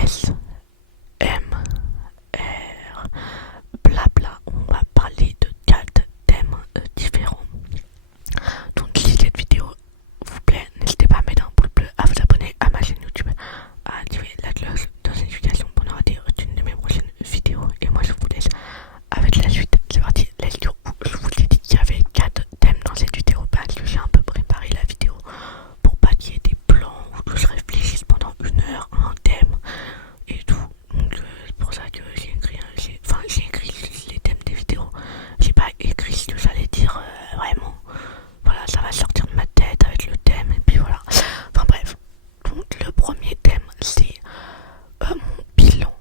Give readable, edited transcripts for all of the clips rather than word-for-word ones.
S, M, R, blabla. On va parler de 4 thèmes différents. Donc si cette vidéo vous plaît, n'hésitez pas à mettre un pouce bleu, à vous abonner à ma chaîne YouTube, à activer la cloche de notification pour ne rater aucune de mes prochaines vidéos. Et moi je vous laisse avec la suite. C'est parti, let's go. Je vous ai dit qu'il y avait 4 thèmes dans cette vidéo parce que j'ai un peu préparé la vidéo pour pas qu'il y ait des plans où que je réfléchisse pendant 1 heure à un thème et tout. Donc c'est pour ça que j'ai écrit, j'ai écrit les thèmes des vidéos. J'ai pas écrit ce que j'allais dire vraiment. Voilà, ça va sortir de ma tête avec le thème et puis voilà. Enfin bref. Donc le premier thème c'est mon bilan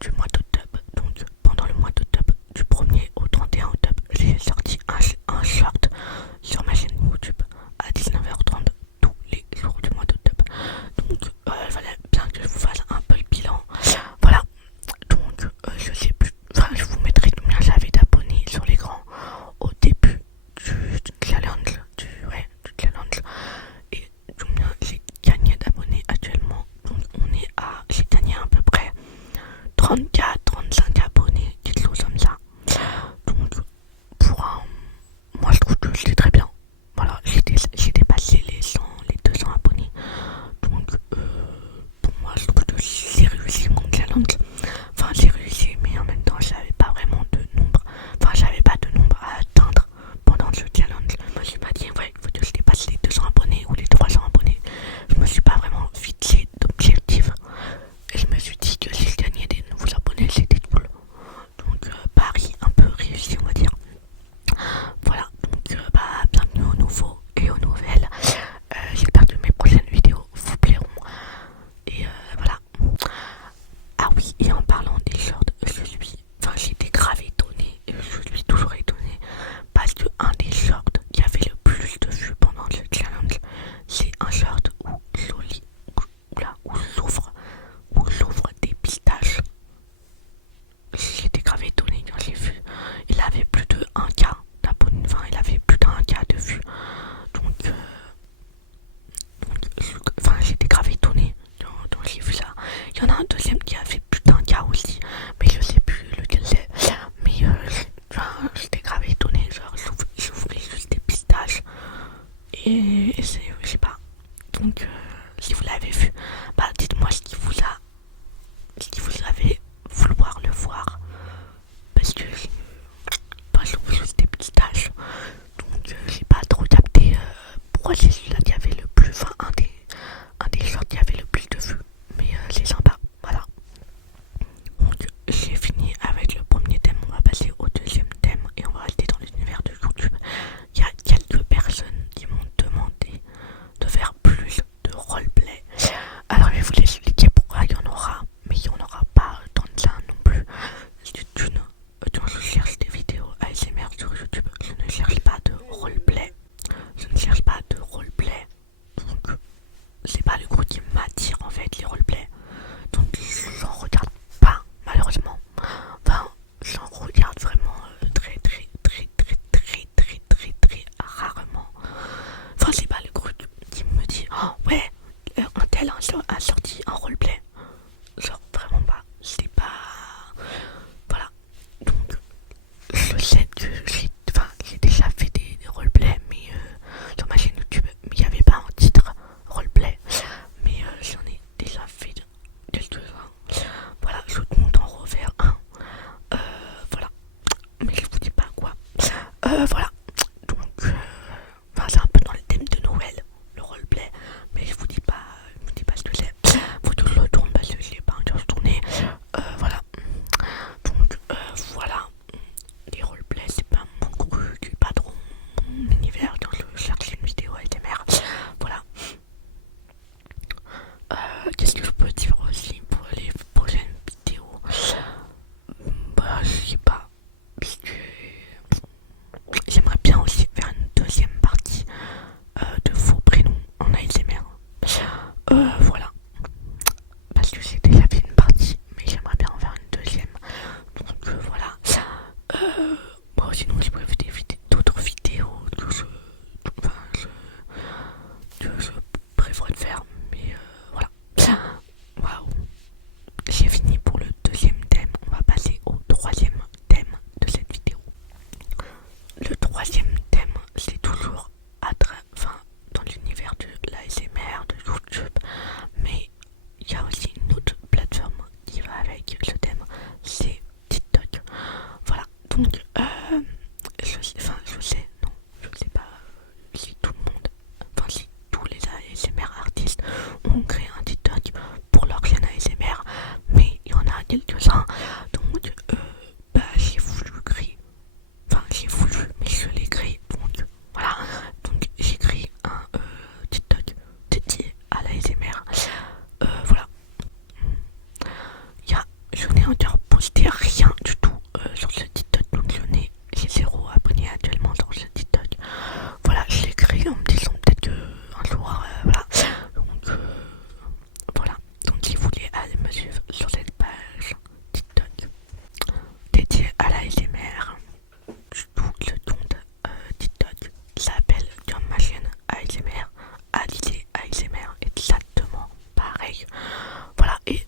du mois d'octobre. Donc pendant le mois d'octobre, du 1er au 31 octobre, j'ai sorti un short sur ma chaîne YouTube à 19h30 tous les jours du mois d'octobre. Donc il fallait bien que je vous fasse un peu le bilan. Voilà. Donc je sais plus, enfin je vous mettrai combien j'avais d'abonnés sur l'écran au début du challenge, du challenge, et combien j'ai gagné d'abonnés actuellement. Donc j'ai gagné à peu près 34, 35 abonnés, quelque chose comme ça. Donc moi je trouve que c'est très bien. Voilà, j'ai dépassé les 100, les 200 abonnés. Donc pour moi je trouve que j'ai réussi mon challenge. Enfin j'ai réussi, mais en même temps j'avais pas vraiment de nombre. Enfin j'avais pas de nombre à atteindre pendant ce challenge. Je me suis pas dit ouais il faut que je dépasse les 200 abonnés ou les 300 abonnés. Je me suis pas vraiment fixé d'objectif. Et je me suis dit que si je gagnais des nouveaux abonnés c'était cool. Donc pari un peu réussi on va dire. Voilà, donc bienvenue aux nouveaux et aux nouvelles. J'espère que mes prochaines vidéos vous plairont. Et voilà. Ah oui, et en parlant des shorts, j'étais grave étonné, et je suis toujours étonné, parce que un des shorts qui avait le plus de vues pendant le challenge, c'est un short où Loli, où s'ouvre des pistaches. J'étais grave étonné quand j'ai vu. Il avait plus de 1K d'abonnés, enfin il avait plus d'1K de vues. Donc j'étais grave étonné quand j'ai vu ça. Il y en a un deuxième qui a fait plus d'1K aussi, mais je sais plus lequel c'est. Mais j'étais grave étonné, genre j'ouvrais juste des pistaches et c'est, je sais pas. Donc si vous l'avez vu, dites-moi ce qui vous avez vouloir le voir, parce que j'ouvre juste des pistaches. Donc j'ai pas trop capté pourquoi c'est celui-là qui avait le plus, un des shorts qui avait le plus de vues. Mais c'est sympa, voilà. quelques-uns. Donc j'ai voulu créer, j'ai voulu, mais je l'ai créé. Donc voilà, donc j'ai créé un TikTok dédié à l'ASMR. Voilà, je n'ai encore posté rien du tout sur ce TikTok, donc j'ai 0 abonnés actuellement dans ce TikTok. Voilà, je l'ai créé en me disant peut-être qu'un jour, voilà. Donc voilà, donc si vous voulez aller me suivre sur cette page TikTok dédiée à la ASMR, tout le compte TikTok s'appelle comme ma chaîne ASMR, Alizé ASMR, exactement pareil. Voilà, et